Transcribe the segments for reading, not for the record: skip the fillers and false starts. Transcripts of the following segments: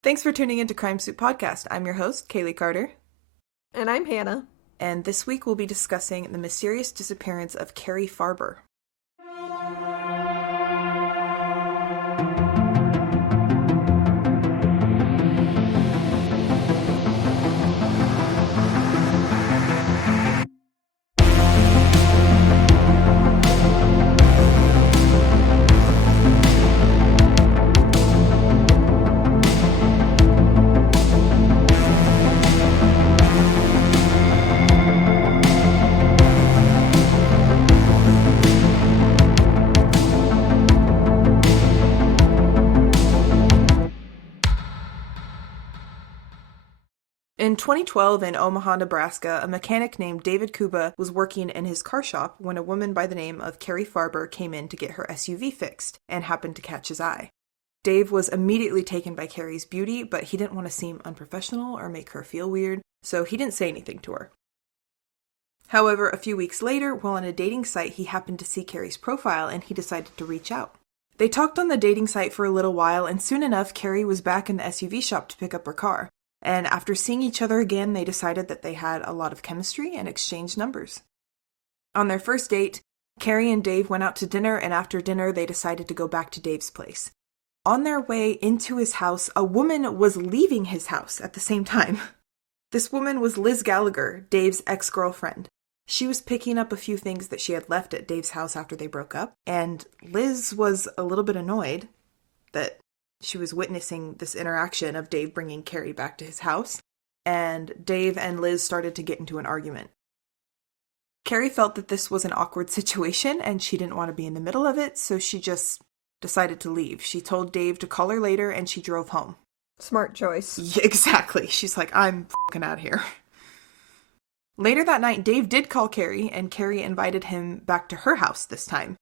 Thanks for tuning into Crime Soup Podcast. I'm your host, Kaylee Carter. And I'm Hannah. And this week we'll be discussing the mysterious disappearance of Cari Farver. In 2012 in Omaha, Nebraska, a mechanic named David Kuba was working in his car shop when a woman by the name of Cari Farver came in to get her SUV fixed and happened to catch his eye. Dave was immediately taken by Cari's beauty, but he didn't want to seem unprofessional or make her feel weird, so he didn't say anything to her. However, a few weeks later, while on a dating site, he happened to see Cari's profile and he decided to reach out. They talked on the dating site for a little while, and soon enough, Cari was back in the SUV shop to pick up her car. And after seeing each other again, they decided that they had a lot of chemistry and exchanged numbers. On their first date, Cari and Dave went out to dinner, and after dinner, they decided to go back to Dave's place. On their way into his house, a woman was leaving his house at the same time. This woman was Liz Gallagher, Dave's ex-girlfriend. She was picking up a few things that she had left at Dave's house after they broke up, and Liz was a little bit annoyed that she was witnessing this interaction of Dave bringing Cari back to his house, and Dave and Liz started to get into an argument. Cari felt that this was an awkward situation, and she didn't want to be in the middle of it, so she just decided to leave. She told Dave to call her later, and she drove home. Smart choice. Yeah, exactly. She's like, I'm fucking out of here. Later that night, Dave did call Cari, and Cari invited him back to her house this time.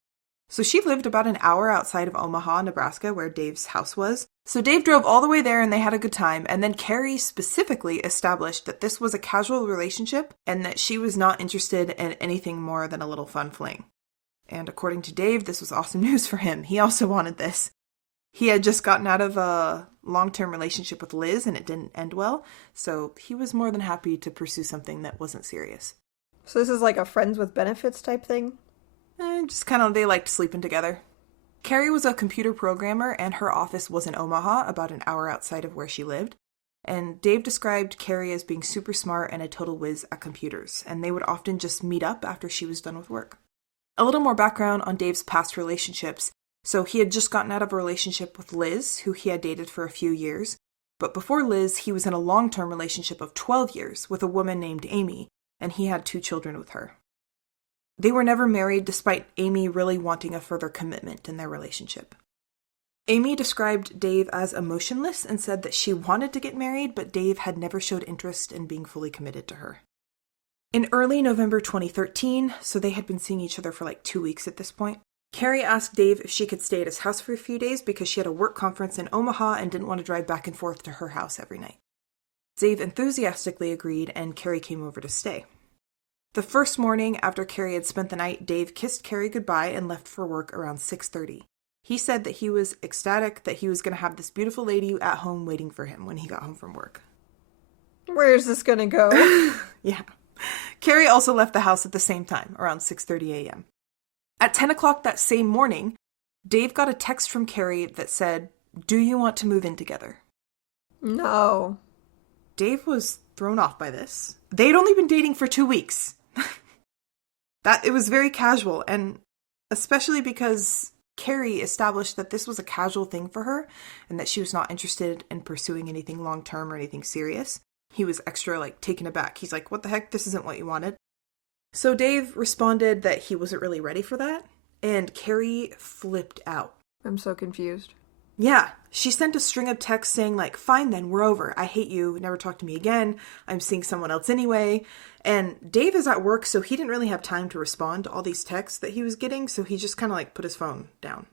So she lived about an hour outside of Omaha, Nebraska, where Dave's house was. So Dave drove all the way there and they had a good time. And then Cari specifically established that this was a casual relationship and that she was not interested in anything more than a little fun fling. And according to Dave, this was awesome news for him. He also wanted this. He had just gotten out of a long-term relationship with Liz and it didn't end well. So he was more than happy to pursue something that wasn't serious. So this is like a friends with benefits type thing? Just kind of, they liked sleeping together. Cari was a computer programmer, and her office was in Omaha, about an hour outside of where she lived. And Dave described Cari as being super smart and a total whiz at computers, and they would often just meet up after she was done with work. A little more background on Dave's past relationships. So he had just gotten out of a relationship with Liz, who he had dated for a few years. But before Liz, he was in a long-term relationship of 12 years with a woman named Amy, and he had 2 children with her. They were never married, despite Amy really wanting a further commitment in their relationship. Amy described Dave as emotionless and said that she wanted to get married, but Dave had never showed interest in being fully committed to her. In early November 2013, so they had been seeing each other for like 2 weeks at this point, Cari asked Dave if she could stay at his house for a few days because she had a work conference in Omaha and didn't want to drive back and forth to her house every night. Dave enthusiastically agreed, and Cari came over to stay. The first morning after Cari had spent the night, Dave kissed Cari goodbye and left for work around 6:30. He said that he was ecstatic that he was going to have this beautiful lady at home waiting for him when he got home from work. Where's this gonna go? Yeah. Cari also left the house at the same time, around 6:30 a.m. At 10 o'clock that same morning, Dave got a text from Cari that said, "Do you want to move in together?" No. Dave was thrown off by this. They'd only been dating for 2 weeks. It was very casual, and especially because Cari established that this was a casual thing for her and that she was not interested in pursuing anything long-term or anything serious. He was extra, taken aback. He's like, what the heck? This isn't what you wanted. So Dave responded that he wasn't really ready for that, and Cari flipped out. I'm so confused. Yeah, she sent a string of texts saying fine then, we're over. I hate you. Never talk to me again. I'm seeing someone else anyway. And Dave is at work, so he didn't really have time to respond to all these texts that he was getting, so he just kind of put his phone down.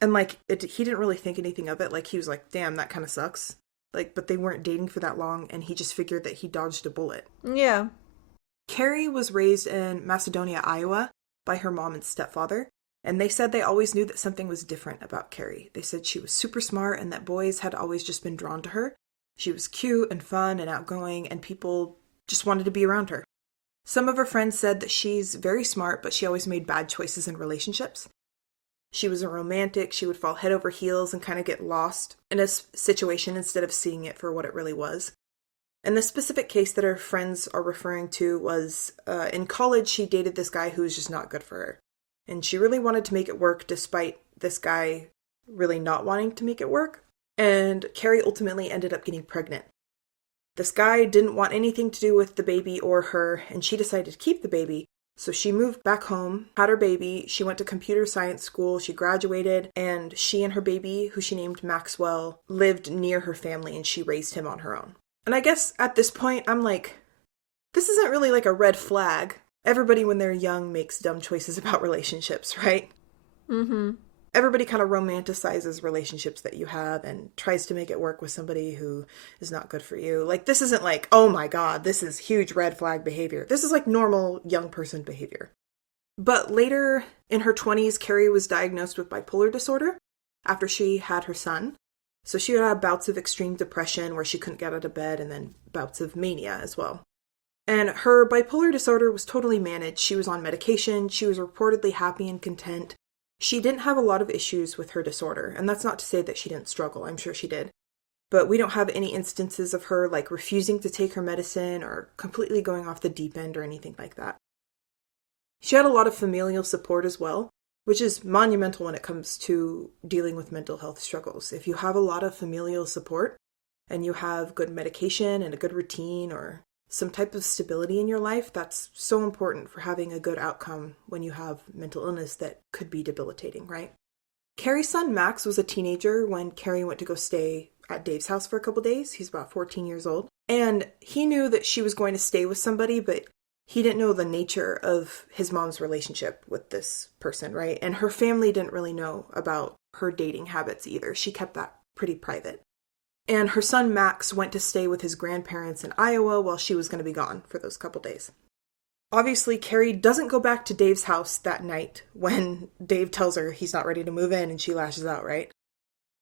And he didn't really think anything of it. He was like, damn, that kind of sucks. But they weren't dating for that long, and he just figured that he dodged a bullet. Yeah. Cari was raised in Macedonia, Iowa, by her mom and stepfather. And they said they always knew that something was different about Cari. They said she was super smart and that boys had always just been drawn to her. She was cute and fun and outgoing, and people just wanted to be around her. Some of her friends said that she's very smart, but she always made bad choices in relationships. She was a romantic. She would fall head over heels and kind of get lost in a situation instead of seeing it for what it really was. And the specific case that her friends are referring to was in college, she dated this guy who was just not good for her. And she really wanted to make it work despite this guy really not wanting to make it work. And Cari ultimately ended up getting pregnant. This guy didn't want anything to do with the baby or her, and she decided to keep the baby. So she moved back home, had her baby, she went to computer science school, she graduated, and she and her baby, who she named Maxwell, lived near her family, and she raised him on her own. And I guess at this point, I'm like, this isn't really like a red flag. Everybody when they're young makes dumb choices about relationships, right? Mm-hmm. Everybody kind of romanticizes relationships that you have and tries to make it work with somebody who is not good for you. Like, this isn't like, oh my God, this is huge red flag behavior. This is like normal young person behavior. But later in her 20s, Cari was diagnosed with bipolar disorder after she had her son. So she would have bouts of extreme depression where she couldn't get out of bed, and then bouts of mania as well. And her bipolar disorder was totally managed. She was on medication. She was reportedly happy and content. She didn't have a lot of issues with her disorder, and that's not to say that she didn't struggle. I'm sure she did. But we don't have any instances of her like refusing to take her medicine or completely going off the deep end or anything like that. She had a lot of familial support as well, which is monumental when it comes to dealing with mental health struggles. If you have a lot of familial support and you have good medication and a good routine or some type of stability in your life, that's so important for having a good outcome when you have mental illness that could be debilitating, right? Cari's son Max was a teenager when Cari went to go stay at Dave's house for a couple days. He's about 14 years old. And he knew that she was going to stay with somebody, but he didn't know the nature of his mom's relationship with this person, right? And her family didn't really know about her dating habits either. She kept that pretty private. And her son Max went to stay with his grandparents in Iowa while she was going to be gone for those couple days. Obviously, Cari doesn't go back to Dave's house that night when Dave tells her he's not ready to move in and she lashes out, right?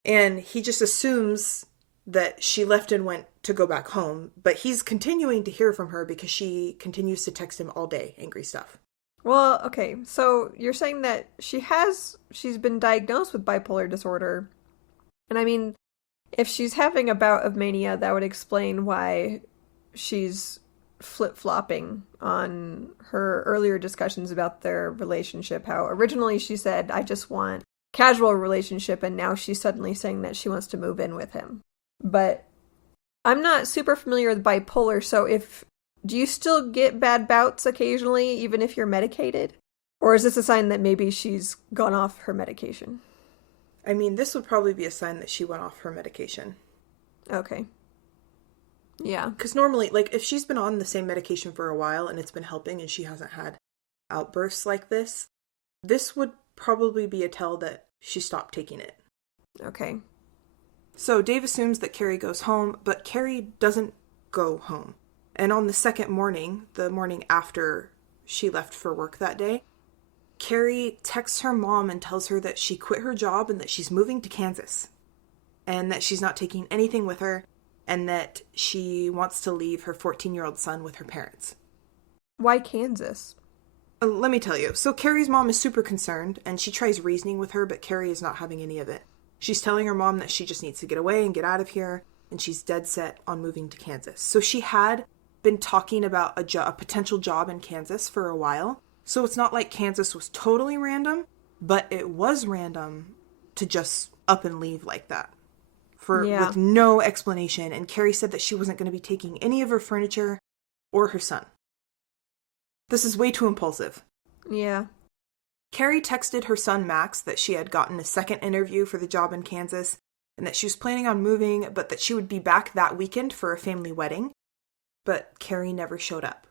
And he just assumes that she left and went to go back home, but he's continuing to hear from her because she continues to text him all day, angry stuff. Well, okay, so you're saying that she's been diagnosed with bipolar disorder. And I mean, if she's having a bout of mania, that would explain why she's flip-flopping on her earlier discussions about their relationship. How originally she said, I just want casual relationship, and now she's suddenly saying that she wants to move in with him. But I'm not super familiar with bipolar, so do you still get bad bouts occasionally, even if you're medicated? Or is this a sign that maybe she's gone off her medication? I mean, this would probably be a sign that she went off her medication. Okay. Yeah. Because normally, like, if she's been on the same medication for a while and it's been helping and she hasn't had outbursts like this would probably be a tell that she stopped taking it. Okay. So Dave assumes that Cari goes home, but Cari doesn't go home. And on the second morning, the morning after she left for work that day, Cari texts her mom and tells her that she quit her job and that she's moving to Kansas. And that she's not taking anything with her, and that she wants to leave her 14-year-old son with her parents. Why Kansas? Let me tell you. So Cari's mom is super concerned, and she tries reasoning with her, but Cari is not having any of it. She's telling her mom that she just needs to get away and get out of here, and she's dead set on moving to Kansas. So she had been talking about a potential job in Kansas for a while. So it's not like Kansas was totally random, but it was random to just up and leave like that. With no explanation. And Cari said that she wasn't going to be taking any of her furniture or her son. This is way too impulsive. Yeah. Cari texted her son Max that she had gotten a second interview for the job in Kansas and that she was planning on moving, but that she would be back that weekend for a family wedding. But Cari never showed up.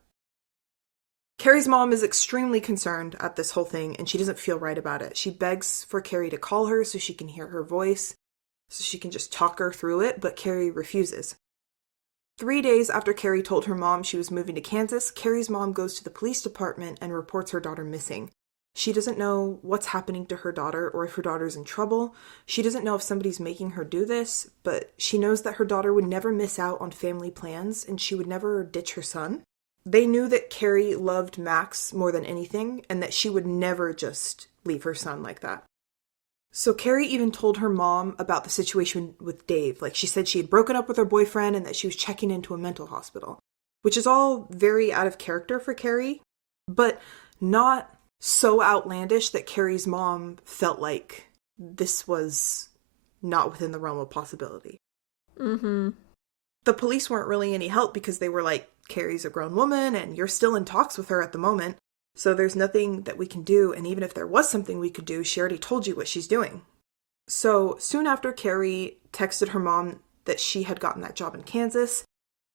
Cari's mom is extremely concerned at this whole thing, and she doesn't feel right about it. She begs for Cari to call her so she can hear her voice, so she can just talk her through it, but Cari refuses. 3 days after Cari told her mom she was moving to Kansas, Cari's mom goes to the police department and reports her daughter missing. She doesn't know what's happening to her daughter or if her daughter's in trouble. She doesn't know if somebody's making her do this, but she knows that her daughter would never miss out on family plans and she would never ditch her son. They knew that Cari loved Max more than anything and that she would never just leave her son like that. So Cari even told her mom about the situation with Dave. Like, she said she had broken up with her boyfriend and that she was checking into a mental hospital, which is all very out of character for Cari, but not so outlandish that Cari's mom felt like this was not within the realm of possibility. Mm-hmm. The police weren't really any help because they were like, Cari's a grown woman and you're still in talks with her at the moment, so there's nothing that we can do, and even if there was something we could do, she already told you what she's doing. So soon after Cari texted her mom that she had gotten that job in Kansas,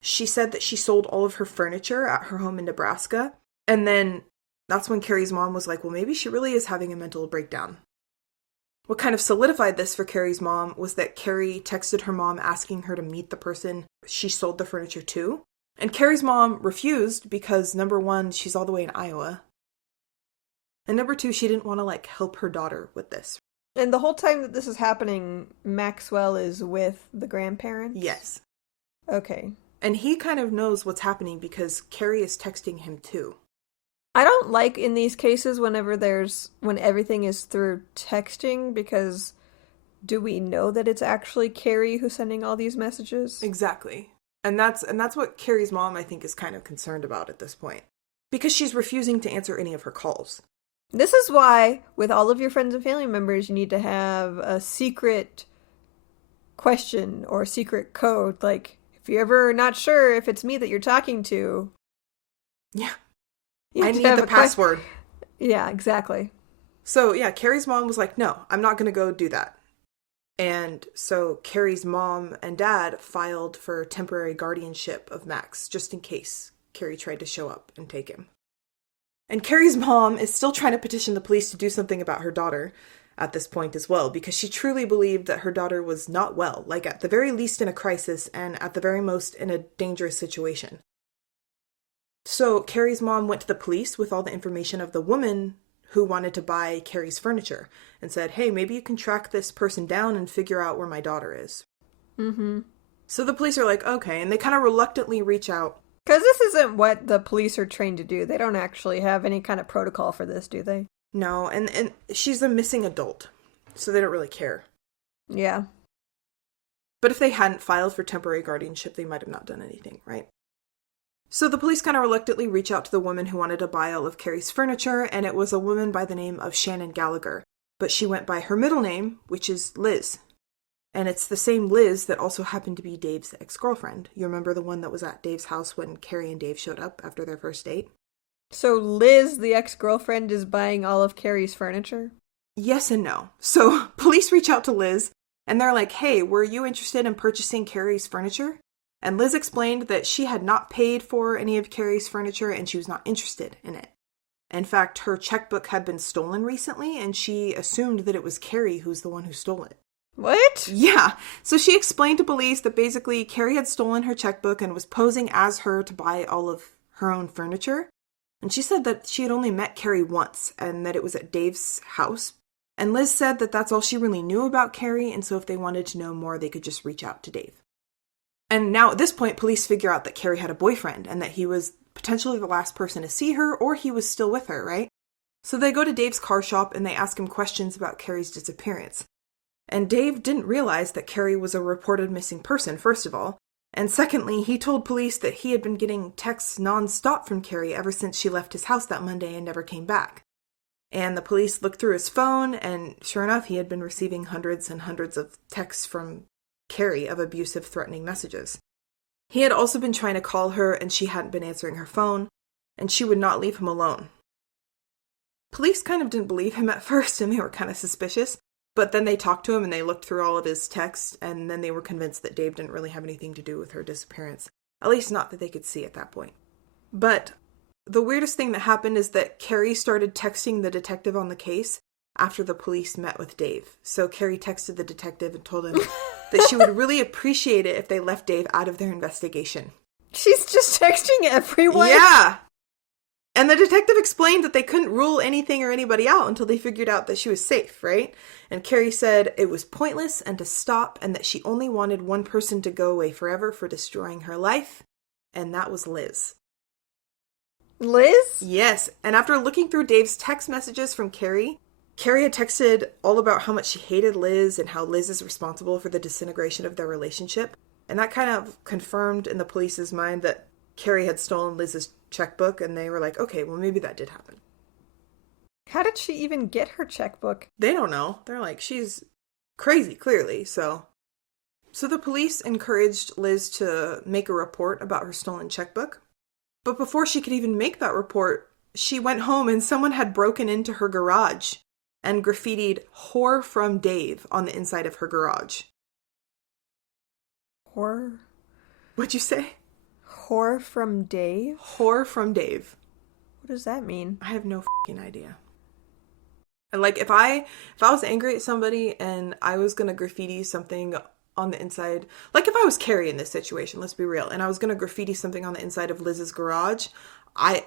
she said that she sold all of her furniture at her home in Nebraska, and then that's when Cari's mom was like, well, maybe she really is having a mental breakdown. What kind of solidified this for Cari's mom was that Cari texted her mom asking her to meet the person she sold the furniture to. And Cari's mom refused because, number one, she's all the way in Iowa. And number two, she didn't want to, help her daughter with this. And the whole time that this is happening, Maxwell is with the grandparents? Yes. Okay. And he kind of knows what's happening because Cari is texting him too. I don't like in these cases when everything is through texting, because do we know that it's actually Cari who's sending all these messages? Exactly. And that's what Cari's mom, I think, is kind of concerned about at this point. Because she's refusing to answer any of her calls. This is why, with all of your friends and family members, you need to have a secret question or secret code. Like, if you're ever not sure if it's me that you're talking to. Yeah. I need the password. Yeah, exactly. So, yeah, Cari's mom was like, no, I'm not going to go do that. And so Cari's mom and dad filed for temporary guardianship of Max, just in case Cari tried to show up and take him. And Cari's mom is still trying to petition the police to do something about her daughter at this point as well, because she truly believed that her daughter was not well, like at the very least in a crisis, and at the very most in a dangerous situation. So Cari's mom went to the police with all the information of the woman who wanted to buy Cari's furniture and said, hey, maybe you can track this person down and figure out where my daughter is. Mm-hmm. So the police are like, okay, and they kind of reluctantly reach out. Because this isn't what the police are trained to do. They don't actually have any kind of protocol for this, do they? No, and she's a missing adult, so they don't really care. Yeah. But if they hadn't filed for temporary guardianship, they might have not done anything, right? So the police kind of reluctantly reach out to the woman who wanted to buy all of Cari's furniture, and it was a woman by the name of Shannon Gallagher. But she went by her middle name, which is Liz. And it's the same Liz that also happened to be Dave's ex-girlfriend. You remember the one that was at Dave's house when Cari and Dave showed up after their first date? So Liz, the ex-girlfriend, is buying all of Cari's furniture? Yes and no. So police reach out to Liz, and they're like, hey, were you interested in purchasing Cari's furniture? And Liz explained that she had not paid for any of Cari's furniture and she was not interested in it. In fact, her checkbook had been stolen recently, and she assumed that it was Cari who's the one who stole it. What? Yeah. So she explained to police that basically Cari had stolen her checkbook and was posing as her to buy all of her own furniture. And she said that she had only met Cari once and that it was at Dave's house. And Liz said that that's all she really knew about Cari, and so if they wanted to know more, they could just reach out to Dave. And now at this point, police figure out that Cari had a boyfriend and that he was potentially the last person to see her, or he was still with her, right? So they go to Dave's car shop and they ask him questions about Cari's disappearance. And Dave didn't realize that Cari was a reported missing person, first of all. And secondly, he told police that he had been getting texts non-stop from Cari ever since she left his house that Monday and never came back. And the police looked through his phone, and sure enough, he had been receiving hundreds and hundreds of texts from Cari of abusive, threatening messages. He had also been trying to call her, and she hadn't been answering her phone, and she would not leave him alone. Police kind of didn't believe him at first, and they were kind of suspicious, but then they talked to him and they looked through all of his texts, and then they were convinced that Dave didn't really have anything to do with her disappearance. At least not that they could see at that point. But the weirdest thing that happened is that Cari started texting the detective on the case after the police met with Dave. So Cari texted the detective and told him that she would really appreciate it if they left Dave out of their investigation. She's just texting everyone? Yeah! And the detective explained that they couldn't rule anything or anybody out until they figured out that she was safe, right? And Cari said it was pointless and to stop, and that she only wanted one person to go away forever for destroying her life, and that was Liz. Liz? Yes, and after looking through Dave's text messages from Cari had texted all about how much she hated Liz and how Liz is responsible for the disintegration of their relationship. And that kind of confirmed in the police's mind that Cari had stolen Liz's checkbook, and they were like, okay, well, maybe that did happen. How did she even get her checkbook? They don't know. They're like, she's crazy, clearly, so the police encouraged Liz to make a report about her stolen checkbook. But before she could even make that report, she went home and someone had broken into her garage and graffitied "Whore from Dave" on the inside of her garage. Whore? What'd you say? Whore from Dave? Whore from Dave. What does that mean? I have no fucking idea. And like, if I was angry at somebody and I was gonna graffiti something on the inside, like if I was Cari in this situation, let's be real, and I was gonna graffiti something on the inside of Liz's garage, I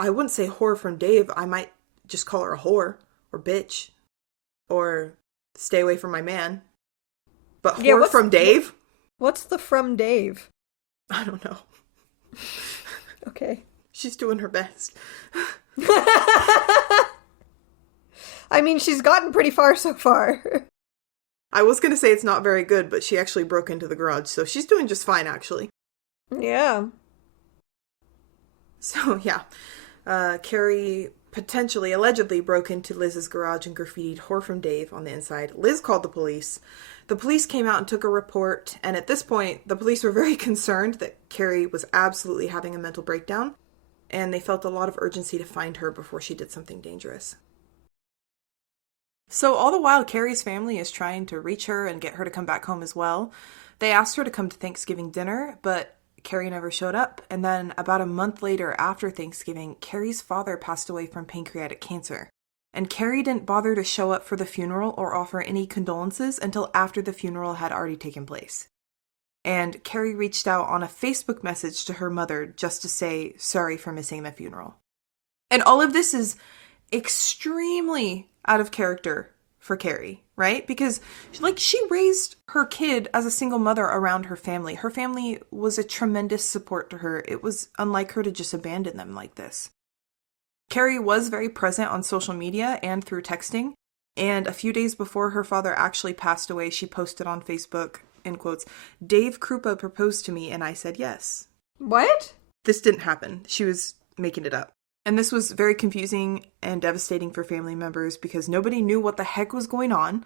wouldn't say "Whore from Dave." I might just call her a whore or bitch or "Stay away from my man." But "Whore from Dave"? What's the "from Dave"? I don't know. Okay. She's doing her best. I mean, she's gotten pretty far so far. I was going to say it's not very good, but she actually broke into the garage, so she's doing just fine, actually. Yeah. So, yeah. Cari potentially, allegedly broke into Liz's garage and graffitied "Whore from Dave" on the inside. Liz called the police. The police came out and took a report, and at this point, the police were very concerned that Cari was absolutely having a mental breakdown, and they felt a lot of urgency to find her before she did something dangerous. So all the while, Cari's family is trying to reach her and get her to come back home as well. They asked her to come to Thanksgiving dinner, but Cari never showed up. And then about a month later, after Thanksgiving, Cari's father passed away from pancreatic cancer. And Cari didn't bother to show up for the funeral or offer any condolences until after the funeral had already taken place. And Cari reached out on a Facebook message to her mother just to say sorry for missing the funeral. And all of this is extremely out of character for Cari, right? Because she raised her kid as a single mother around her family. Her family was a tremendous support to her. It was unlike her to just abandon them like this. Cari was very present on social media and through texting. And a few days before her father actually passed away, she posted on Facebook, in quotes, "Dave Krupa proposed to me and I said yes." What? This didn't happen. She was making it up. And this was very confusing and devastating for family members because nobody knew what the heck was going on.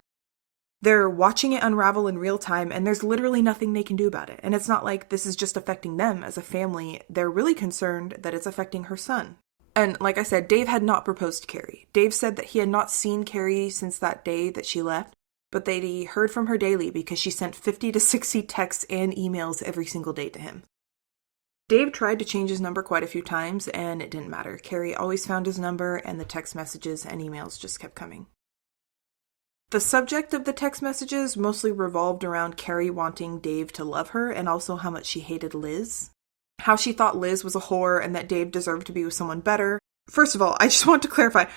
They're watching it unravel in real time, and there's literally nothing they can do about it. And it's not like this is just affecting them as a family. They're really concerned that it's affecting her son. And like I said, Dave had not proposed to Cari. Dave said that he had not seen Cari since that day that she left, but that he heard from her daily because she sent 50 to 60 texts and emails every single day to him. Dave tried to change his number quite a few times, and it didn't matter. Cari always found his number, and the text messages and emails just kept coming. The subject of the text messages mostly revolved around Cari wanting Dave to love her, and also how much she hated Liz. How she thought Liz was a whore, and that Dave deserved to be with someone better. First of all, I just want to clarify,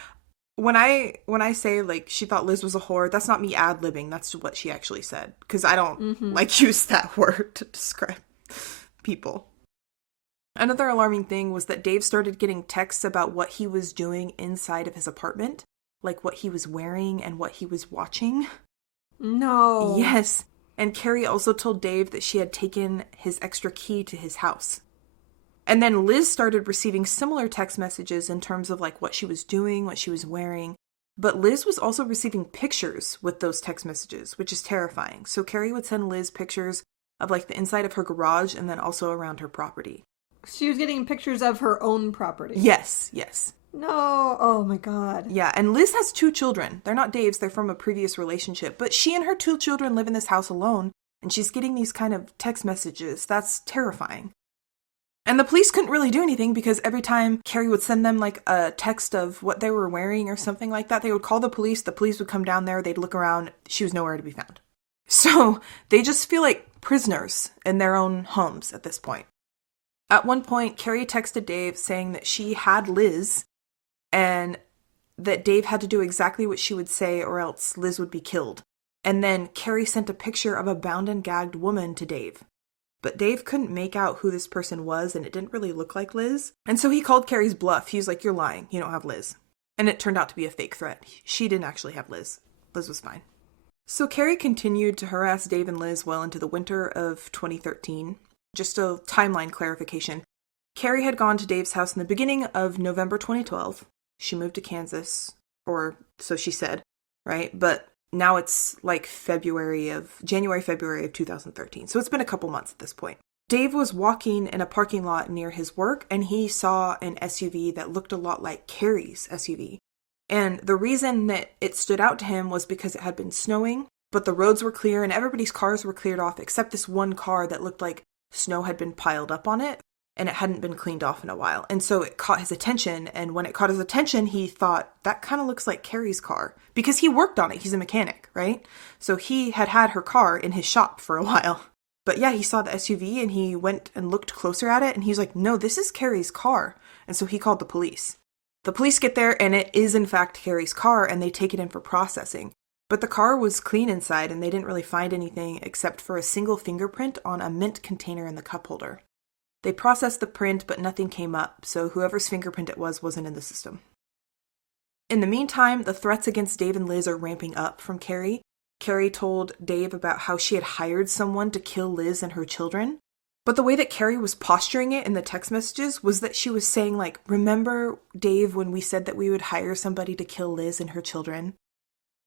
when I say, she thought Liz was a whore, that's not me ad-libbing, that's what she actually said. Because I don't, use that word to describe people. Another alarming thing was that Dave started getting texts about what he was doing inside of his apartment, like what he was wearing and what he was watching. No. Yes. And Cari also told Dave that she had taken his extra key to his house. And then Liz started receiving similar text messages in terms of what she was doing, what she was wearing. But Liz was also receiving pictures with those text messages, which is terrifying. So Cari would send Liz pictures of the inside of her garage and then also around her property. She was getting pictures of her own property. Yes. No. Oh my God. Yeah, and Liz has 2 children. They're not Dave's, they're from a previous relationship. But she and her 2 children live in this house alone, and she's getting these kind of text messages. That's terrifying. And the police couldn't really do anything because every time Cari would send them a text of what they were wearing or something like that, they would call the police would come down there, they'd look around, she was nowhere to be found. So they just feel like prisoners in their own homes at this point. At one point, Cari texted Dave saying that she had Liz and that Dave had to do exactly what she would say or else Liz would be killed. And then Cari sent a picture of a bound and gagged woman to Dave. But Dave couldn't make out who this person was, and it didn't really look like Liz. And so he called Cari's bluff. He was like, "You're lying. You don't have Liz." And it turned out to be a fake threat. She didn't actually have Liz. Liz was fine. So Cari continued to harass Dave and Liz well into the winter of 2013. Just a timeline clarification. Cari had gone to Dave's house in the beginning of November 2012. She moved to Kansas, or so she said, right? But now it's like January, February of 2013. So it's been a couple months at this point. Dave was walking in a parking lot near his work, and he saw an SUV that looked a lot like Cari's SUV. And the reason that it stood out to him was because it had been snowing, but the roads were clear and everybody's cars were cleared off except this one car that looked like snow had been piled up on it and it hadn't been cleaned off in a while. And so it caught his attention, and when it caught his attention, he thought, that kind of looks like Cari's car. Because he worked on it, he's a mechanic, right? So he had her car in his shop for a while. But yeah, he saw the SUV and he went and looked closer at it and he's like, no, this is Cari's car. And so he called the police. The police get there and it is in fact Cari's car, and they take it in for processing. But the car was clean inside and they didn't really find anything except for a single fingerprint on a mint container in the cup holder. They processed the print, but nothing came up, so whoever's fingerprint it was wasn't in the system. In the meantime, the threats against Dave and Liz are ramping up from Cari. Cari told Dave about how she had hired someone to kill Liz and her children. But the way that Cari was posturing it in the text messages was that she was saying, like, remember, Dave, when we said that we would hire somebody to kill Liz and her children?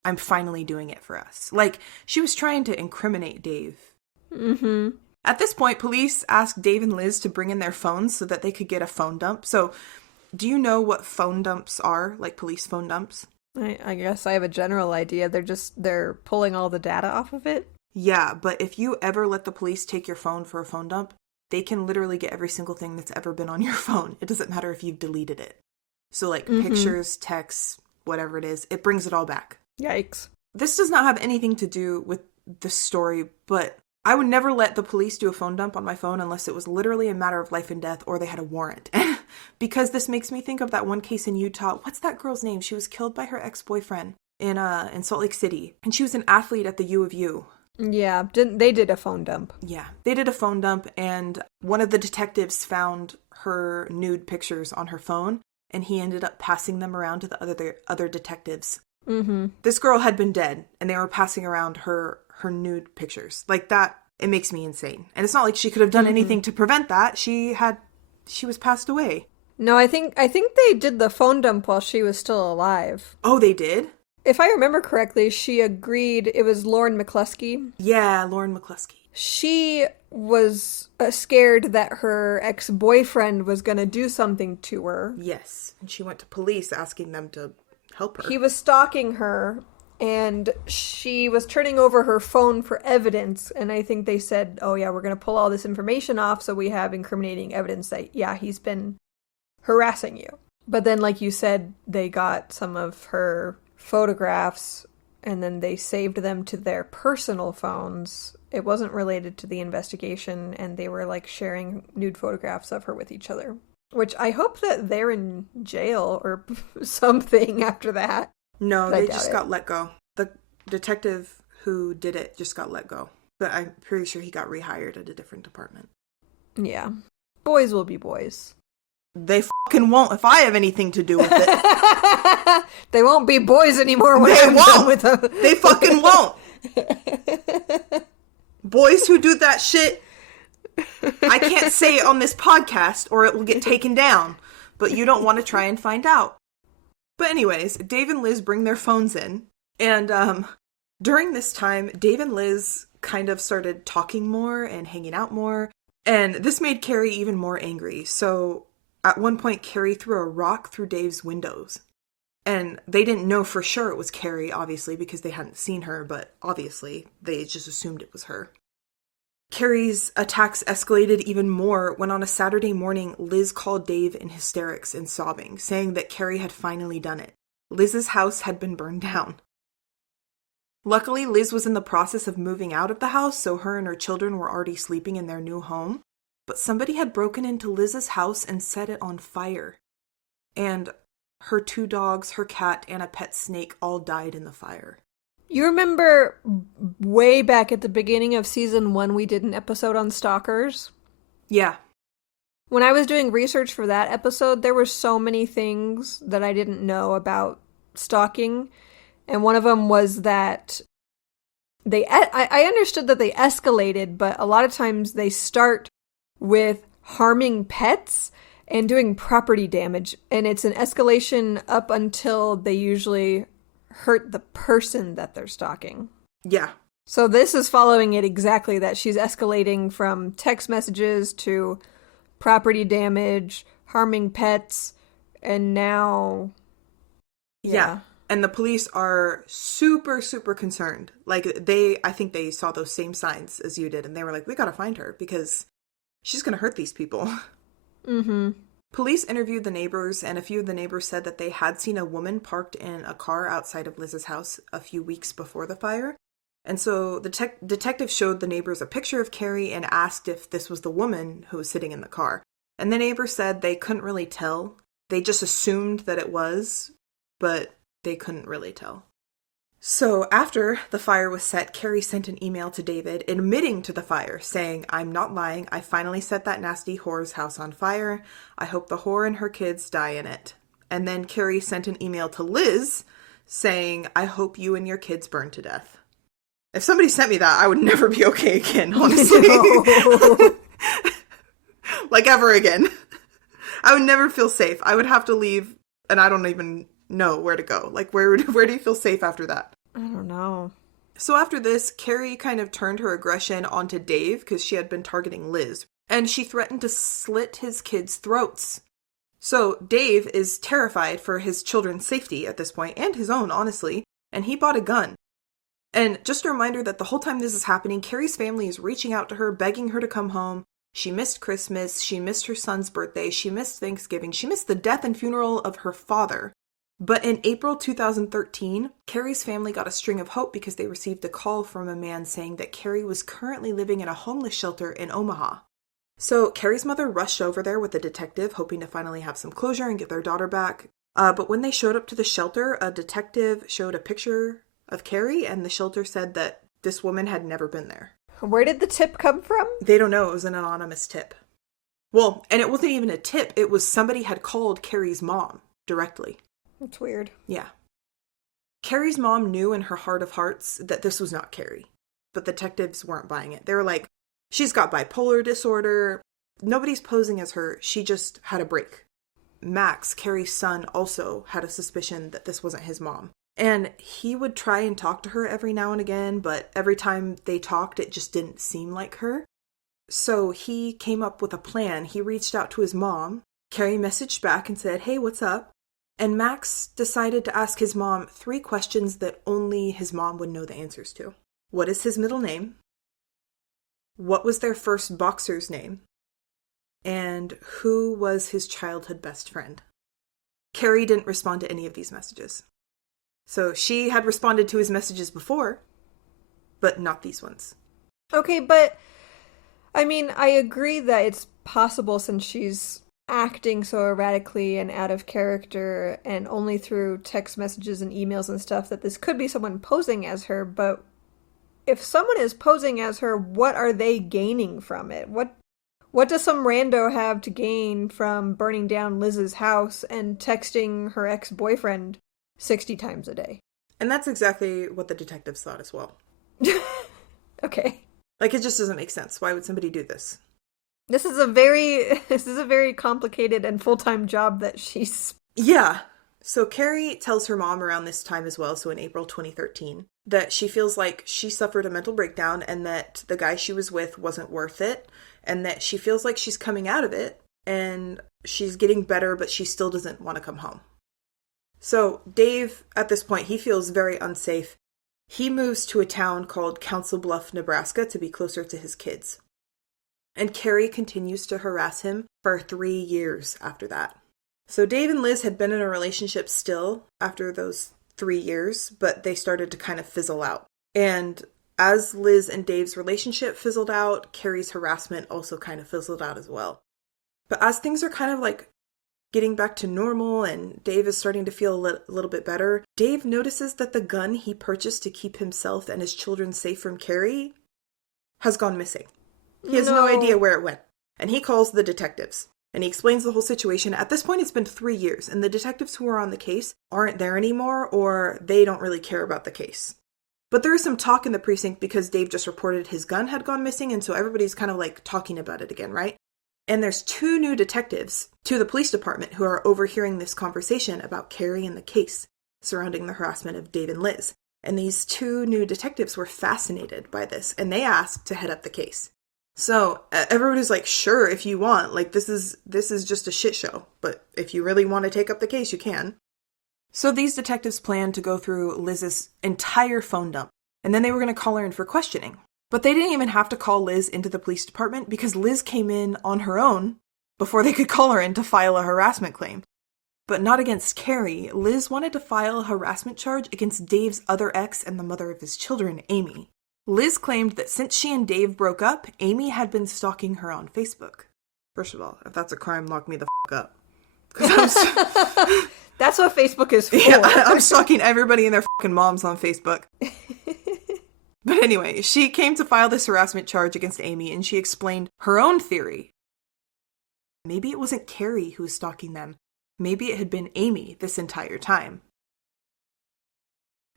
I'm finally doing it for us. Like, she was trying to incriminate Dave. Mm-hmm. At this point, police asked Dave and Liz to bring in their phones so that they could get a phone dump. So, do you know what phone dumps are? Like police phone dumps? I guess I have a general idea. They're pulling all the data off of it. Yeah, but if you ever let the police take your phone for a phone dump, they can literally get every single thing that's ever been on your phone. It doesn't matter if you've deleted it. So like pictures, texts, whatever it is, it brings it all back. Yikes. This does not have anything to do with the story, but I would never let the police do a phone dump on my phone unless it was literally a matter of life and death or they had a warrant. Because this makes me think of that one case in Utah. What's that girl's name? She was killed by her ex-boyfriend in Salt Lake City. And she was an athlete at the U of U. Yeah, they did a phone dump. Yeah, they did a phone dump, and one of the detectives found her nude pictures on her phone, and he ended up passing them around to the other detectives. Mm-hmm. This girl had been dead, and they were passing around her nude pictures. Like that, it makes me insane. And it's not like she could have done anything to prevent that. She was passed away. No, I think they did the phone dump while she was still alive. Oh, they did? If I remember correctly, she agreed. It was Lauren McCluskey. Yeah, Lauren McCluskey. She was scared that her ex-boyfriend was going to do something to her. Yes, and she went to police asking them to help her. He was stalking her, and she was turning over her phone for evidence, and I think they said, oh yeah, we're going to pull all this information off so we have incriminating evidence that, yeah, he's been harassing you. But then, like you said, they got some of her photographs, and then they saved them to their personal phones. It wasn't related to the investigation, and they were, like, sharing nude photographs of her with each other. Which I hope that they're in jail or something after that. No, they just got let go. The detective who did it just got let go. But I'm pretty sure he got rehired at a different department. Yeah. Boys will be boys. They fucking won't if I have anything to do with it. They won't be boys anymore when they I'm won't. done with them. They fucking won't. Boys who do that shit, I can't say it on this podcast or it will get taken down. But you don't want to try and find out. But anyways, Dave and Liz bring their phones in. And during this time, Dave and Liz kind of started talking more and hanging out more. And this made Cari even more angry. So at one point, Cari threw a rock through Dave's windows. And they didn't know for sure it was Cari, obviously, because they hadn't seen her. But obviously, they just assumed it was her. Cari's attacks escalated even more when on a Saturday morning, Liz called Dave in hysterics and sobbing, saying that Cari had finally done it. Liz's house had been burned down. Luckily, Liz was in the process of moving out of the house, so her and her children were already sleeping in their new home. but somebody had broken into Liz's house and set it on fire. And her 2 dogs, her cat, and a pet snake all died in the fire. You remember way back at the beginning of season 1 we did an episode on stalkers? Yeah. When I was doing research for that episode, there were so many things that I didn't know about stalking. And one of them was that I understood that they escalated, but a lot of times they start with harming pets and doing property damage. And it's an escalation up until they usually hurt the person that they're stalking. Yeah. So this is following it exactly, that she's escalating from text messages to property damage, harming pets, and now... Yeah. And the police are super, super concerned. Like, I think they saw those same signs as you did, and they were like, we gotta find her, because she's gonna hurt these people. Mm-hmm. Police interviewed the neighbors, and a few of the neighbors said that they had seen a woman parked in a car outside of Liz's house a few weeks before the fire. And so the detective showed the neighbors a picture of Cari and asked if this was the woman who was sitting in the car. And the neighbors said they couldn't really tell. They just assumed that it was, but they couldn't really tell. So after the fire was set, Cari sent an email to David admitting to the fire, saying, "I'm not lying. I finally set that nasty whore's house on fire. I hope the whore and her kids die in it." And then Cari sent an email to Liz saying, "I hope you and your kids burn to death." If somebody sent me that, I would never be okay again, honestly. No. Like, ever again. I would never feel safe. I would have to leave, and I don't even know where to go. Like, where do you feel safe after that? I don't know. So after this, Cari kind of turned her aggression onto Dave because she had been targeting Liz, and she threatened to slit his kids' throats. So Dave is terrified for his children's safety at this point, and his own, honestly, and he bought a gun. And just a reminder that the whole time this is happening, Cari's family is reaching out to her, begging her to come home. She missed Christmas, she missed her son's birthday, she missed Thanksgiving, she missed the death and funeral of her father. But in April 2013, Cari's family got a string of hope because they received a call from a man saying that Cari was currently living in a homeless shelter in Omaha. So Cari's mother rushed over there with a detective, hoping to finally have some closure and get their daughter back. But when they showed up to the shelter, a detective showed a picture of Cari, and the shelter said that this woman had never been there. Where did the tip come from? They don't know. It was an anonymous tip. Well, and it wasn't even a tip. It was somebody had called Cari's mom directly. That's weird. Yeah. Cari's mom knew in her heart of hearts that this was not Cari, but the detectives weren't buying it. They were like, she's got bipolar disorder. Nobody's posing as her. She just had a break. Max, Cari's son, also had a suspicion that this wasn't his mom. And he would try and talk to her every now and again, but every time they talked, it just didn't seem like her. So he came up with a plan. He reached out to his mom. Cari messaged back and said, "Hey, what's up?" And Max decided to ask his mom 3 questions that only his mom would know the answers to. What is his middle name? What was their first boxer's name? And who was his childhood best friend? Cari didn't respond to any of these messages. So she had responded to his messages before, but not these ones. Okay, but I mean, I agree that it's possible, since she's acting so erratically and out of character and only through text messages and emails and stuff, that this could be someone posing as her. But if someone is posing as her, what are they gaining from it? What does some rando have to gain from burning down Liz's house and texting her ex-boyfriend 60 times a day? And that's exactly what the detectives thought as well. Okay. Like, it just doesn't make sense. Why would somebody do this? This is a very complicated and full-time job that she's... Yeah. So Cari tells her mom around this time as well, so in April 2013, that she feels like she suffered a mental breakdown and that the guy she was with wasn't worth it, and that she feels like she's coming out of it and she's getting better, but she still doesn't want to come home. So Dave, at this point, he feels very unsafe. He moves to a town called Council Bluff, Nebraska, to be closer to his kids. And Cari continues to harass him for 3 years after that. So Dave and Liz had been in a relationship still after those 3 years, but they started to kind of fizzle out. And As Liz and Dave's relationship fizzled out, Cari's harassment also kind of fizzled out as well. But as things are kind of like getting back to normal and Dave is starting to feel a little bit better, Dave notices that the gun he purchased to keep himself and his children safe from Cari has gone missing. He has no idea where it went. And he calls the detectives. And he explains the whole situation. At this point, it's been 3 years, and the detectives who are on the case aren't there anymore, or they don't really care about the case. But there is some talk in the precinct because Dave just reported his gun had gone missing, and so everybody's kind of like talking about it again, right? And there's 2 new detectives to the police department who are overhearing this conversation about Cari and the case surrounding the harassment of Dave and Liz. And these 2 new detectives were fascinated by this, and they asked to head up the case. So everybody's like, sure, if you want, like this is just a shit show, but if you really want to take up the case, you can. So these detectives planned to go through Liz's entire phone dump, and then they were going to call her in for questioning. But they didn't even have to call Liz into the police department because Liz came in on her own before they could call her in to file a harassment claim. But not against Cari. Liz wanted to file a harassment charge against Dave's other ex and the mother of his children, Amy. Liz claimed that since she and Dave broke up, Amy had been stalking her on Facebook. First of all, if that's a crime, lock me the f*** up. That's what Facebook is for. Yeah, I'm stalking everybody and their fucking moms on Facebook. But anyway, she came to file this harassment charge against Amy, and she explained her own theory. Maybe it wasn't Cari who was stalking them. Maybe it had been Amy this entire time.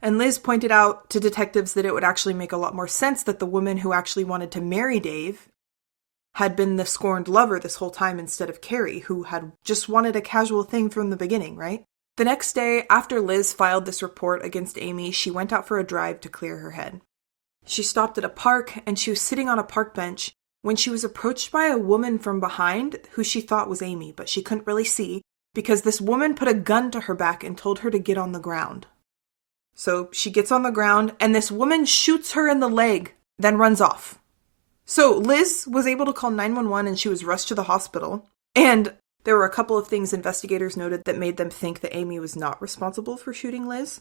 And Liz pointed out to detectives that it would actually make a lot more sense that the woman who actually wanted to marry Dave had been the scorned lover this whole time instead of Cari, who had just wanted a casual thing from the beginning, right? The next day, after Liz filed this report against Amy, she went out for a drive to clear her head. She stopped at a park, and she was sitting on a park bench when she was approached by a woman from behind who she thought was Amy, but she couldn't really see because this woman put a gun to her back and told her to get on the ground. So she gets on the ground, and this woman shoots her in the leg, then runs off. So Liz was able to call 911, and she was rushed to the hospital. And there were a couple of things investigators noted that made them think that Amy was not responsible for shooting Liz.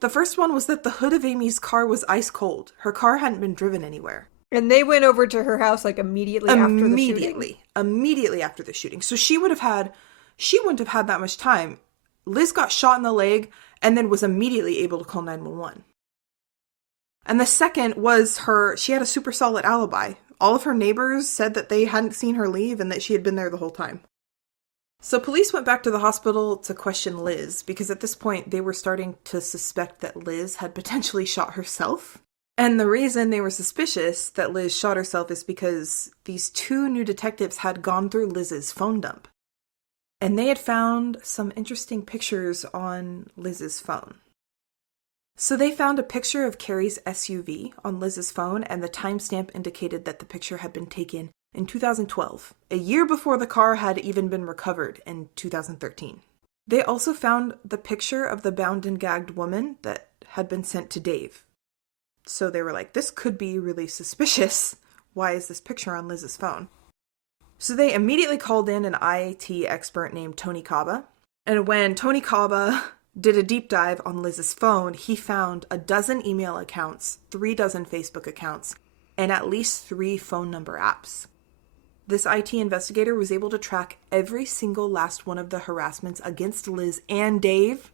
The first one was that the hood of Amy's car was ice cold. Her car hadn't been driven anywhere. And they went over to her house like immediately after the shooting. Immediately after the shooting. So she wouldn't have had that much time. Liz got shot in the leg and then was immediately able to call 911. And the second was she had a super solid alibi. All of her neighbors said that they hadn't seen her leave and that she had been there the whole time. So police went back to the hospital to question Liz because at this point they were starting to suspect that Liz had potentially shot herself. And the reason they were suspicious that Liz shot herself is because these 2 new detectives had gone through Liz's phone dump. And they had found some interesting pictures on Liz's phone. So they found a picture of Cari's SUV on Liz's phone, and the timestamp indicated that the picture had been taken in 2012, a year before the car had even been recovered in 2013. They also found the picture of the bound and gagged woman that had been sent to Dave. So they were like, this could be really suspicious. Why is this picture on Liz's phone? So they immediately called in an IT expert named Tony Caba. And when Tony Caba did a deep dive on Liz's phone, he found 12 email accounts, 3 dozen Facebook accounts, and at least 3 phone number apps. This IT investigator was able to track every single last one of the harassments against Liz and Dave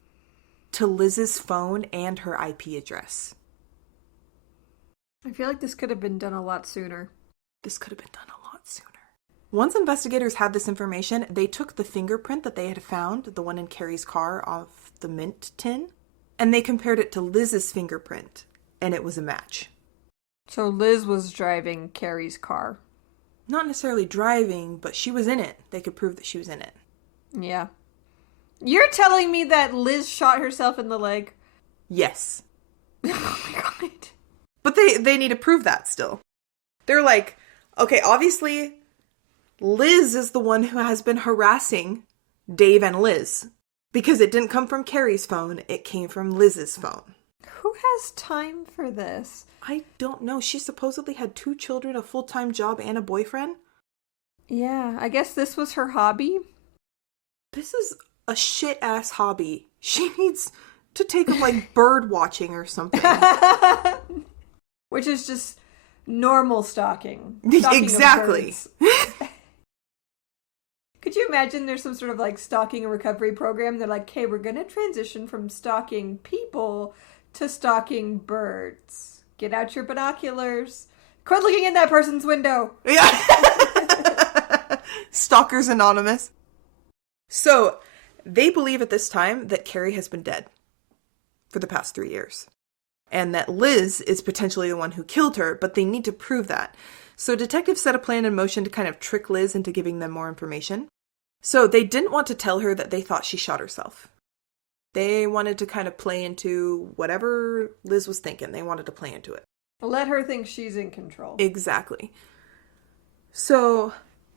to Liz's phone and her IP address. I feel like this could have been done a lot sooner. Once investigators had this information, they took the fingerprint that they had found, the one in Cari's car off the mint tin, and they compared it to Liz's fingerprint, and it was a match. So Liz was driving Cari's car. Not necessarily driving, but she was in it. They could prove that she was in it. Yeah. You're telling me that Liz shot herself in the leg? Yes. Oh my god. But they need to prove that still. They're like, okay, obviously Liz is the one who has been harassing Dave and Liz. Because it didn't come from Cari's phone, it came from Liz's phone. Who has time for this? I don't know. She supposedly had 2 children, a full-time job, and a boyfriend. Yeah, I guess this was her hobby. This is a shit-ass hobby. She needs to take up, like, bird watching or something. Which is just normal stalking. Stalking exactly. Could you imagine there's some sort of like stalking and recovery program? They're like, hey, we're going to transition from stalking people to stalking birds. Get out your binoculars. Quit looking in that person's window. Yeah. Stalkers Anonymous. So they believe at this time that Cari has been dead for the past 3 years. And that Liz is potentially the one who killed her, but they need to prove that. So detectives set a plan in motion to kind of trick Liz into giving them more information. So they didn't want to tell her that they thought she shot herself. They wanted to kind of play into whatever Liz was thinking. They wanted to play into it. Let her think she's in control. Exactly. So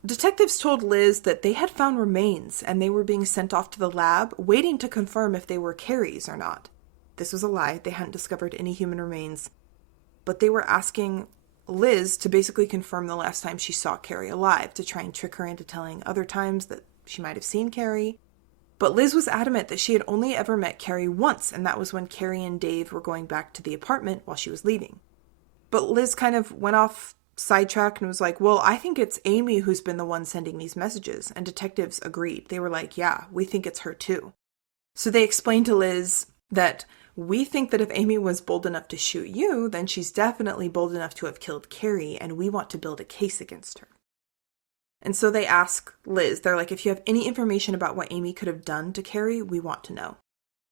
detectives told Liz that they had found remains and they were being sent off to the lab, waiting to confirm if they were Cari's or not. This was a lie. They hadn't discovered any human remains. But they were asking Liz to basically confirm the last time she saw Cari alive, to try and trick her into telling other times that she might have seen Cari. But Liz was adamant that she had only ever met Cari once, and that was when Cari and Dave were going back to the apartment while she was leaving. But Liz kind of went off sidetrack and was like, well, I think it's Amy who's been the one sending these messages. And detectives agreed. They were like, yeah, we think it's her too. So they explained to Liz that we think that if Amy was bold enough to shoot you, then she's definitely bold enough to have killed Cari, and we want to build a case against her. And so they ask Liz, they're like, if you have any information about what Amy could have done to Cari, we want to know.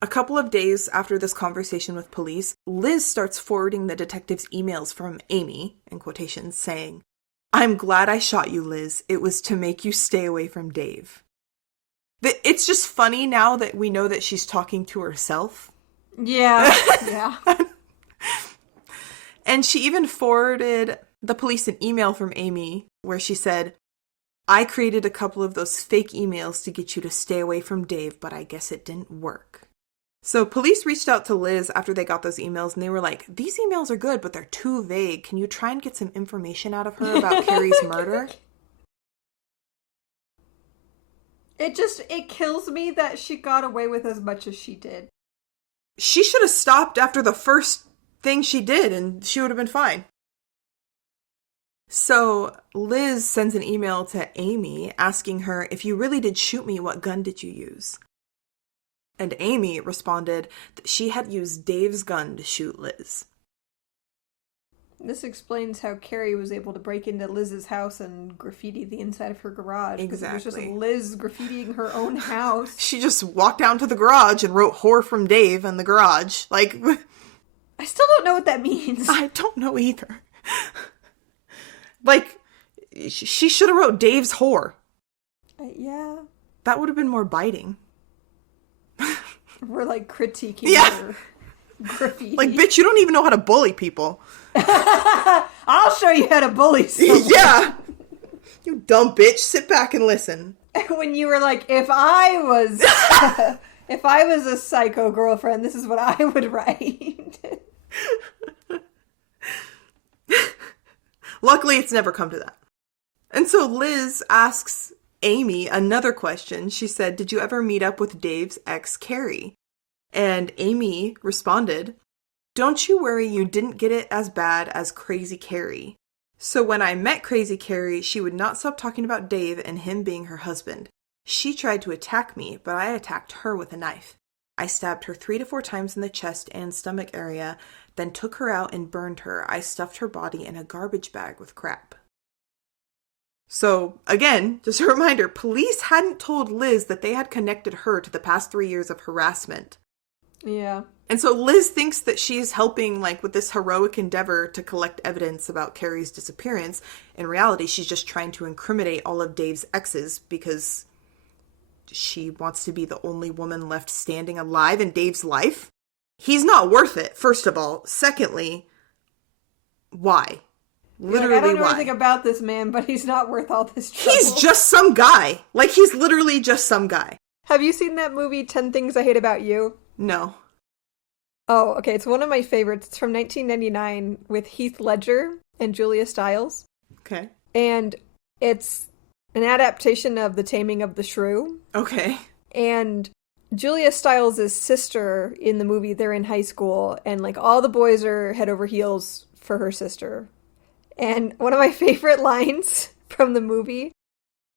A couple of days after this conversation with police, Liz starts forwarding the detectives emails from Amy, in quotations, saying, I'm glad I shot you, Liz. It was to make you stay away from Dave. It's just funny now that we know that she's talking to herself. Yeah. Yeah. And she even forwarded the police an email from Amy where she said, I created a couple of those fake emails to get you to stay away from Dave, but I guess it didn't work. So police reached out to Liz after they got those emails, and they were like, these emails are good, but they're too vague. Can you try and get some information out of her about Cari's murder? It kills me that she got away with as much as she did. She should have stopped after the first thing she did, and she would have been fine. So Liz sends an email to Amy asking her, if you really did shoot me, what gun did you use? And Amy responded that she had used Dave's gun to shoot Liz. This explains how Cari was able to break into Liz's house and graffiti the inside of her garage. Exactly. It was just Liz graffitiing her own house. She just walked down to the garage and wrote "whore from Dave" in the garage. Like, I still don't know what that means. I don't know either. Like, she should have wrote Dave's whore. Yeah. That would have been more biting. We're like critiquing her graffiti. Like, bitch, you don't even know how to bully people. I'll show you how to bully someone. Yeah. You dumb bitch. Sit back and listen. When you were like, if I was a psycho girlfriend, this is what I would write. Luckily, it's never come to that. And so Liz asks Amy another question. She said, did you ever meet up with Dave's ex, Cari? And Amy responded, don't you worry, you didn't get it as bad as Crazy Cari. So when I met Crazy Cari, she would not stop talking about Dave and him being her husband. She tried to attack me, but I attacked her with a knife. I stabbed her 3 to 4 times in the chest and stomach area, then took her out and burned her. I stuffed her body in a garbage bag with crap. So, again, just a reminder, police hadn't told Liz that they had connected her to the past 3 years of harassment. Yeah. And so Liz thinks that she's helping, like, with this heroic endeavor to collect evidence about Cari's disappearance. In reality, she's just trying to incriminate all of Dave's exes because she wants to be the only woman left standing alive in Dave's life. He's not worth it, first of all. Secondly, why? Literally, I don't know why? anything about this man, but he's not worth all this trouble. He's just some guy. Like, he's literally just some guy. Have you seen that movie, 10 Things I Hate About You? No. Oh, okay. It's one of my favorites. It's from 1999 with Heath Ledger and Julia Stiles. Okay. And it's an adaptation of The Taming of the Shrew. Okay. And Julia Stiles' sister in the movie, they're in high school, and like all the boys are head over heels for her sister. And one of my favorite lines from the movie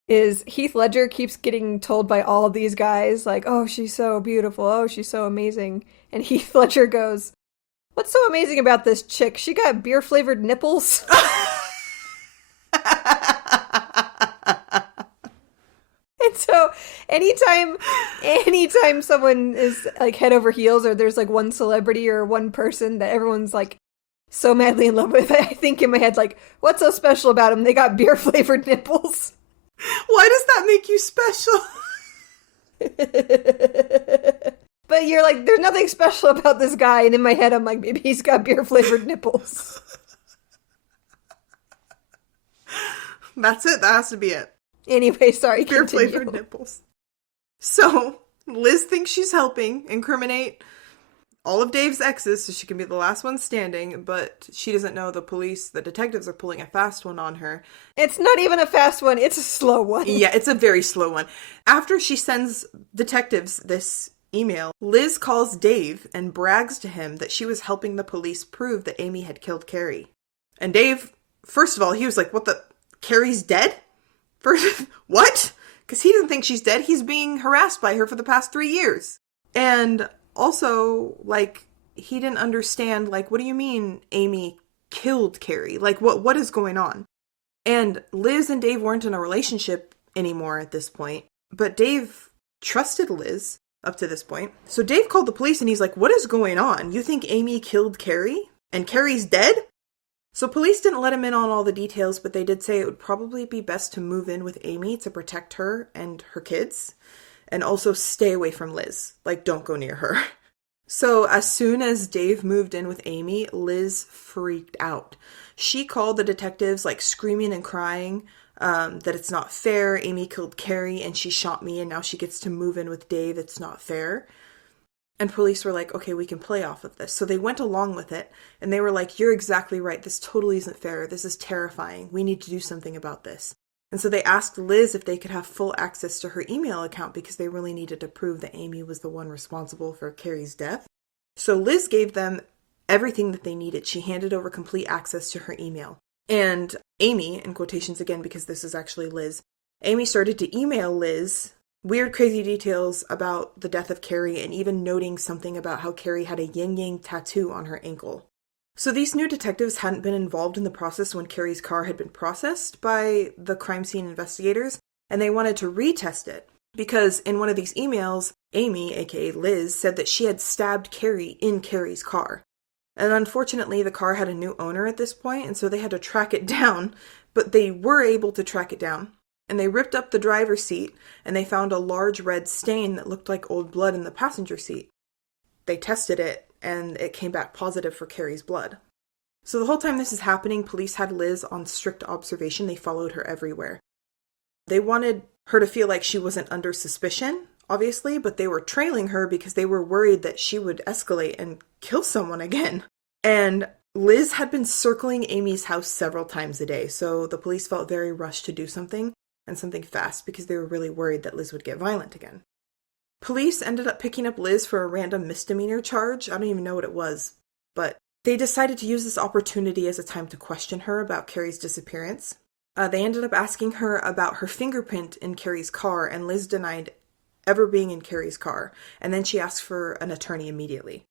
is Heath Ledger keeps getting told by all of these guys, like, oh, she's so beautiful, oh, she's so amazing. And Heath Ledger goes, what's so amazing about this chick? She got beer-flavored nipples. And so anytime someone is like head over heels, or there's like one celebrity or one person that everyone's like so madly in love with, I think in my head, like, what's so special about them? They got beer-flavored nipples. Why does that make you special? But you're like, there's nothing special about this guy, and in my head I'm like, maybe he's got beer-flavored nipples. That's it. That has to be it. Anyway, sorry, beer-flavored nipples. So, Liz thinks she's helping incriminate all of Dave's exes so she can be the last one standing, but she doesn't know the detectives are pulling a fast one on her. It's not even a fast one, it's a slow one. Yeah, it's a very slow one. After she sends detectives this email, Liz calls Dave and brags to him that she was helping the police prove that Amy had killed Cari. And Dave, first of all, he was like, what the? Carrie's dead? First, what? Because he doesn't think she's dead. He's being harassed by her for the past 3 years. And also, like, he didn't understand, like, what do you mean Amy killed Cari? Like, what is going on? And Liz and Dave weren't in a relationship anymore at this point. But Dave trusted Liz up to this point. So Dave called the police and he's like, what is going on? You think Amy killed Cari? And Carrie's dead? So police didn't let him in on all the details, but they did say it would probably be best to move in with Amy to protect her and her kids, and also stay away from Liz. Like, don't go near her. So as soon as Dave moved in with Amy, Liz freaked out. She called the detectives, like, screaming and crying that it's not fair. Amy killed Cari and she shot me and now she gets to move in with Dave. It's not fair. And police were like, okay, we can play off of this. So they went along with it, and they were like, you're exactly right. This totally isn't fair. This is terrifying. We need to do something about this. And so they asked Liz if they could have full access to her email account because they really needed to prove that Amy was the one responsible for Cari's death. So Liz gave them everything that they needed. She handed over complete access to her email. And Amy, in quotations again, because this is actually Liz, Amy started to email Liz weird, crazy details about the death of Cari, and even noting something about how Cari had a yin-yang tattoo on her ankle. So these new detectives hadn't been involved in the process when Cari's car had been processed by the crime scene investigators, and they wanted to retest it. Because in one of these emails, Amy, aka Liz, said that she had stabbed Cari in Cari's car. And unfortunately, the car had a new owner at this point, and so they had to track it down, but they were able to track it down. And they ripped up the driver's seat, and they found a large red stain that looked like old blood in the passenger seat. They tested it, and it came back positive for Cari's blood. So the whole time this is happening, police had Liz on strict observation. They followed her everywhere. They wanted her to feel like she wasn't under suspicion, obviously, but they were trailing her because they were worried that she would escalate and kill someone again. And Liz had been circling Amy's house several times a day, so the police felt very rushed to do something. And something fast, because they were really worried that Liz would get violent again. Police ended up picking up Liz for a random misdemeanor charge. I don't even know what it was, but they decided to use this opportunity as a time to question her about Cari's disappearance. They ended up asking her about her fingerprint in Cari's car, and Liz denied ever being in Cari's car. And then she asked for an attorney immediately.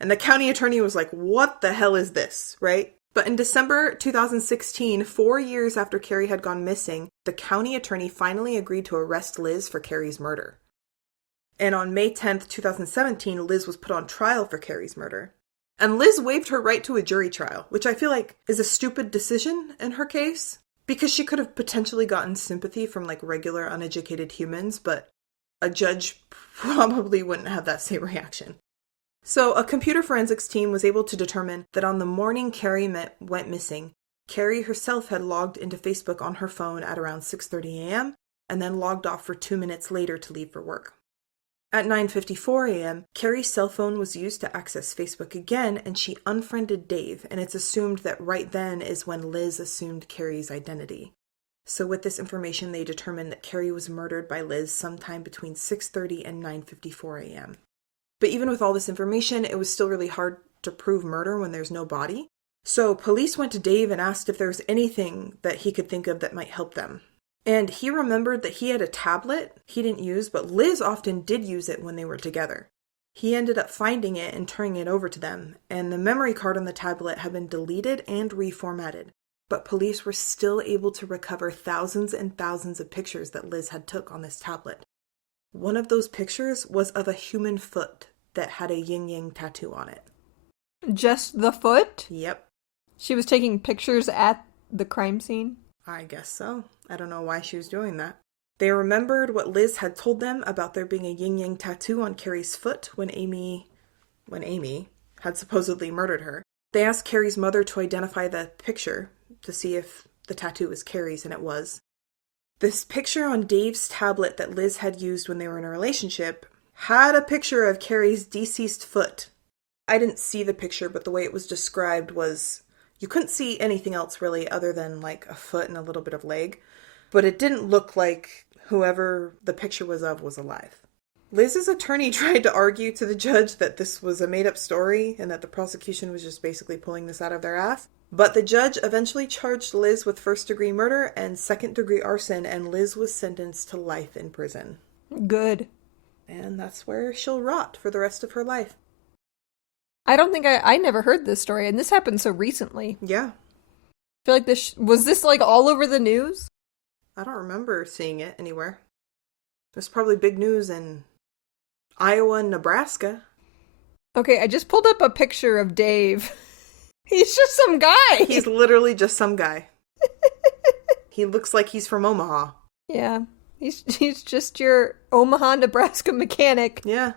And the county attorney was like, what the hell is this, right? But in December 2016, 4 years after Cari had gone missing, the county attorney finally agreed to arrest Liz for Cari's murder. And on May 10th, 2017, Liz was put on trial for Cari's murder. And Liz waived her right to a jury trial, which I feel like is a stupid decision in her case, because she could have potentially gotten sympathy from like regular uneducated humans, but a judge probably wouldn't have that same reaction. So a computer forensics team was able to determine that on the morning Cari went missing, Cari herself had logged into Facebook on her phone at around 6:30 a.m. and then logged off for 2 minutes later to leave for work. At 9:54 a.m., Cari's cell phone was used to access Facebook again, and she unfriended Dave, and it's assumed that right then is when Liz assumed Cari's identity. So with this information, they determined that Cari was murdered by Liz sometime between 6:30 and 9:54 a.m. But even with all this information, it was still really hard to prove murder when there's no body. So police went to Dave and asked if there was anything that he could think of that might help them. And he remembered that he had a tablet he didn't use, but Liz often did use it when they were together. He ended up finding it and turning it over to them, and the memory card on the tablet had been deleted and reformatted. But police were still able to recover thousands and thousands of pictures that Liz had took on this tablet. One of those pictures was of a human foot that had a yin-yang tattoo on it. Just the foot? Yep. She was taking pictures at the crime scene? I guess so. I don't know why she was doing that. They remembered what Liz had told them about there being a yin-yang tattoo on Carrie's foot when Amy had supposedly murdered her. They asked Carrie's mother to identify the picture to see if the tattoo was Carrie's, and it was. This picture on Dave's tablet that Liz had used when they were in a relationship had a picture of Carrie's deceased foot. I didn't see the picture, but the way it was described was you couldn't see anything else really other than like a foot and a little bit of leg. But it didn't look like whoever the picture was of was alive. Liz's attorney tried to argue to the judge that this was a made-up story and that the prosecution was just basically pulling this out of their ass. But the judge eventually charged Liz with first-degree murder and second-degree arson, and Liz was sentenced to life in prison. Good. And that's where she'll rot for the rest of her life. I don't think I never heard this story, and this happened so recently. Yeah. I feel like was this like all over the news? I don't remember seeing it anywhere. It was probably big news in Iowa and Nebraska. Okay, I just pulled up a picture of Dave. He's just some guy. He's literally just some guy. He looks like he's from Omaha. Yeah. He's just your Omaha, Nebraska mechanic. Yeah.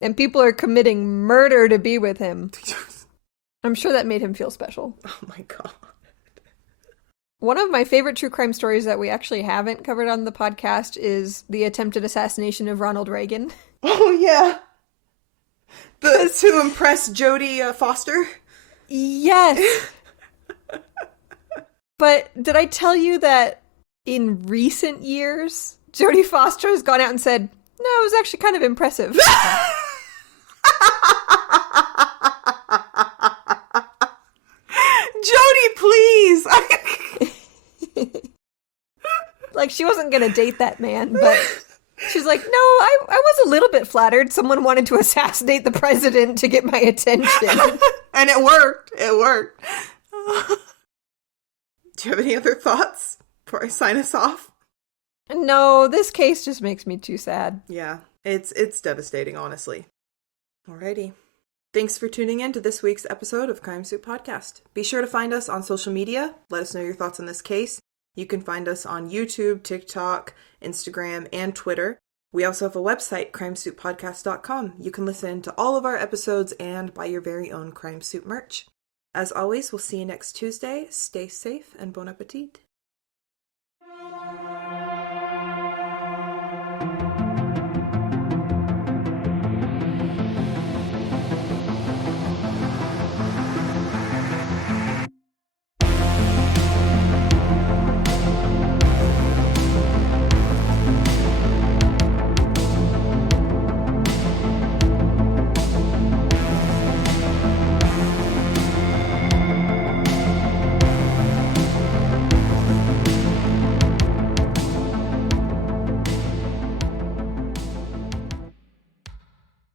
And people are committing murder to be with him. I'm sure that made him feel special. Oh my god. One of my favorite true crime stories that we actually haven't covered on the podcast is the attempted assassination of Ronald Reagan. Oh yeah. To impress Jodie Foster? Yes. But did I tell you that in recent years, Jodie Foster has gone out and said, no, it was actually kind of impressive. Jodie, please! Like, she wasn't going to date that man, but she's like, no, I was a little bit flattered. Someone wanted to assassinate the president to get my attention. And it worked. It worked. Do you have any other thoughts before I sign us off? No, this case just makes me too sad. Yeah, it's devastating, honestly. Alrighty. Thanks for tuning in to this week's episode of Crime Soup Podcast. Be sure to find us on social media. Let us know your thoughts on this case. You can find us on YouTube, TikTok, Instagram, and Twitter. We also have a website, crimesouppodcast.com. You can listen to all of our episodes and buy your very own Crime Soup merch. As always, we'll see you next Tuesday. Stay safe and bon appetit.